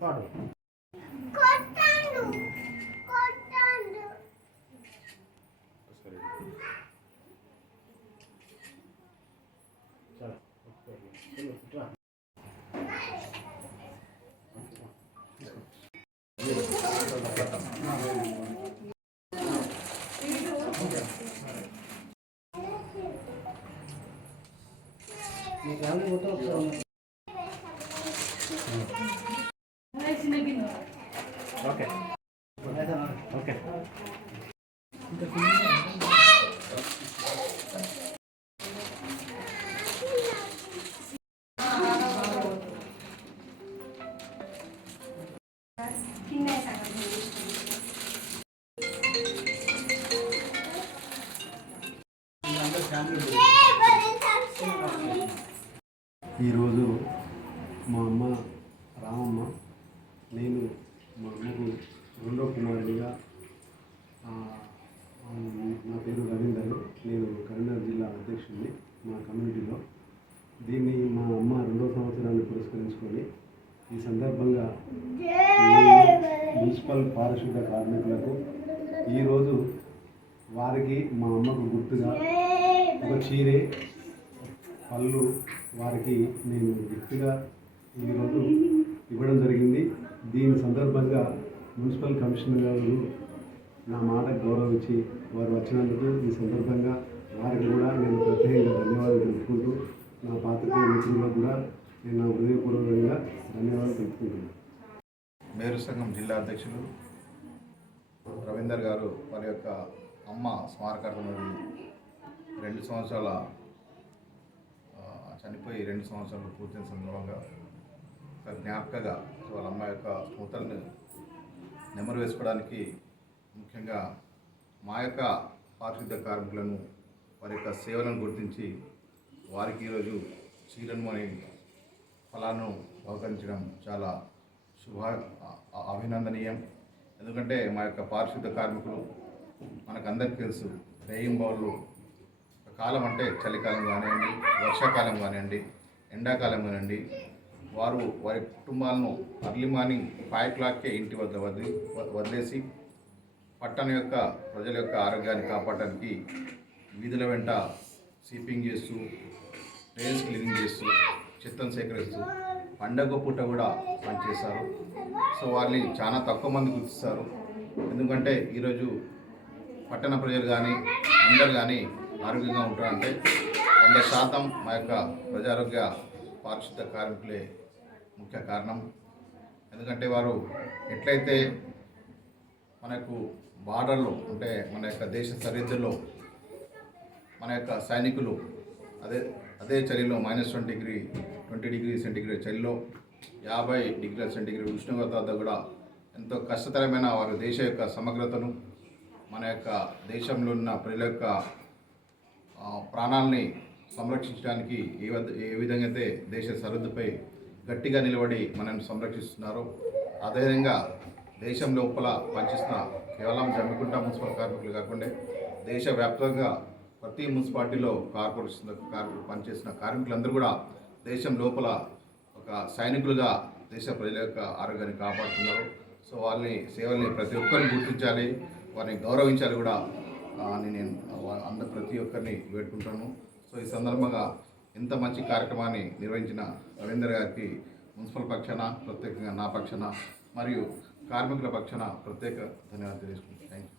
పాడు okay okay ఈరోజు మా అమ్మ రామమ్మ, నేను మా అమ్మకు రెండో కుమారుడిగా, నా పేరు రవీందర్, నేను కరీంనగర్ జిల్లా అధ్యక్షుడిని మా కమ్యూనిటీలో. దీన్ని మా అమ్మ రెండో సంవత్సరాన్ని పురస్కరించుకొని ఈ సందర్భంగా మున్సిపల్ పారిశుద్ధ కార్మికులకు ఈరోజు వారికి మా అమ్మకు గుర్తుగా ఒక చీరే, పళ్ళు వారికి నేను గిఫ్ట్గా ఈరోజు ఇవ్వడం జరిగింది. దీని సందర్భంగా మున్సిపల్ కమిషనర్ గారు నా మాటకు గౌరవించి వారు వచ్చినందుకు ఈ సందర్భంగా వారికి కూడా నేను ప్రత్యేకంగా ధన్యవాదాలు తెలుపుకుంటూ, నా పాత్రికేయ మిత్రులకు కూడా నేను నా హృదయపూర్వకంగా ధన్యవాదాలు తెలుపుకుంటున్నాను. మేరు సంఘం జిల్లా అధ్యక్షులు రవీందర్ గారు వారి యొక్క అమ్మ స్మారకార్థం 2 సంవత్సరాల చనిపోయి 2 సంవత్సరాలు పూర్తయిన సందర్భంగా జ్ఞాపకగా వాళ్ళ అమ్మ యొక్క స్మృతులను నెమరు వేసుకోవడానికి ముఖ్యంగా మా యొక్క పారిశుద్ధ కార్మికులను వారి యొక్క సేవలను గుర్తించి వారికి ఈరోజు చీరన్మణి ఫలాలను బహుకరించడం చాలా అభినందనీయం. ఎందుకంటే మా యొక్క పారిశుద్ధ కార్మికులు మనకందరికీ తెలుసు, రేయింబౌళ్ళు కాలం అంటే చలికాలం కానివ్వండి, వర్షాకాలం కానివ్వండి, ఎండాకాలం కానివ్వండి, వారు వారి కుటుంబాలను అర్లీ మార్నింగ్ 5 o'clockకే ఇంటి వద్ద వదిలేసి పట్టణ యొక్క ప్రజల యొక్క ఆరోగ్యాన్ని కాపాడడానికి వీధుల వెంట స్వీపింగ్ చేస్తూ, డ్రైన్స్ క్లీనింగ్ చేస్తూ, చెత్తను సేకరిస్తూ పండగ పూట కూడా పనిచేస్తారు. సో వారిని చాలా తక్కువ మంది గుర్తిస్తారు. ఎందుకంటే ఈరోజు పట్టణ ప్రజలు కానీ అందరు కానీ ఆరోగ్యంగా ఉంటారంటే 100% మా యొక్క ప్రజారోగ్య పారిశుద్ధ కార్మికులే ముఖ్య కారణం. ఎందుకంటే వారు ఎట్లయితే మనకు బార్డర్లో అంటే మన యొక్క దేశ సరిహద్దుల్లో మన యొక్క సైనికులు అదే చలిలో -20 డిగ్రీ సెంటీగ్రేడ్ చలిలో 50 డిగ్రీల సెంటీగ్రేడ్ ఉష్ణోగ్రత వద్ద కూడా ఎంతో కష్టతరమైన వారి దేశ యొక్క సమగ్రతను, మన యొక్క దేశంలో ఉన్న ప్రజల యొక్క ప్రాణాలని సంరక్షించడానికి ఏ విధంగా అయితే దేశ సరిహద్దుపై గట్టిగా నిలబడి మనల్ని సంరక్షిస్తున్నారో, అదేవిధంగా దేశం లోపల పనిచేస్తున్న కేవలం జమ్మికుంట మున్సిపల్ కార్మికులు కాకుండా దేశవ్యాప్తంగా ప్రతి మున్సిపాలిటీలో కార్పొరేషన్ పనిచేసిన కార్మికులందరూ కూడా దేశం లోపల ఒక సైనికులుగా దేశ ప్రజల యొక్క ఆరోగ్యాన్ని కాపాడుతున్నారు. సో వాళ్ళని సేవల్ని ప్రతి ఒక్కరిని గుర్తించాలి, వారిని గౌరవించాలి కూడా అని నేను ప్రతి ఒక్కరిని వేడుకుంటాను. సో ఈ సందర్భంగా ఇంత మంచి కార్యక్రమాన్ని నిర్వహించిన రవీందర్ గారికి మున్సిపల్ పక్షాన, ప్రత్యేకంగా నా పక్షాన మరియు కార్మికుల పక్షాన ప్రత్యేక ధన్యవాదాలు తెలియజేసుకుంటాను. Thank you.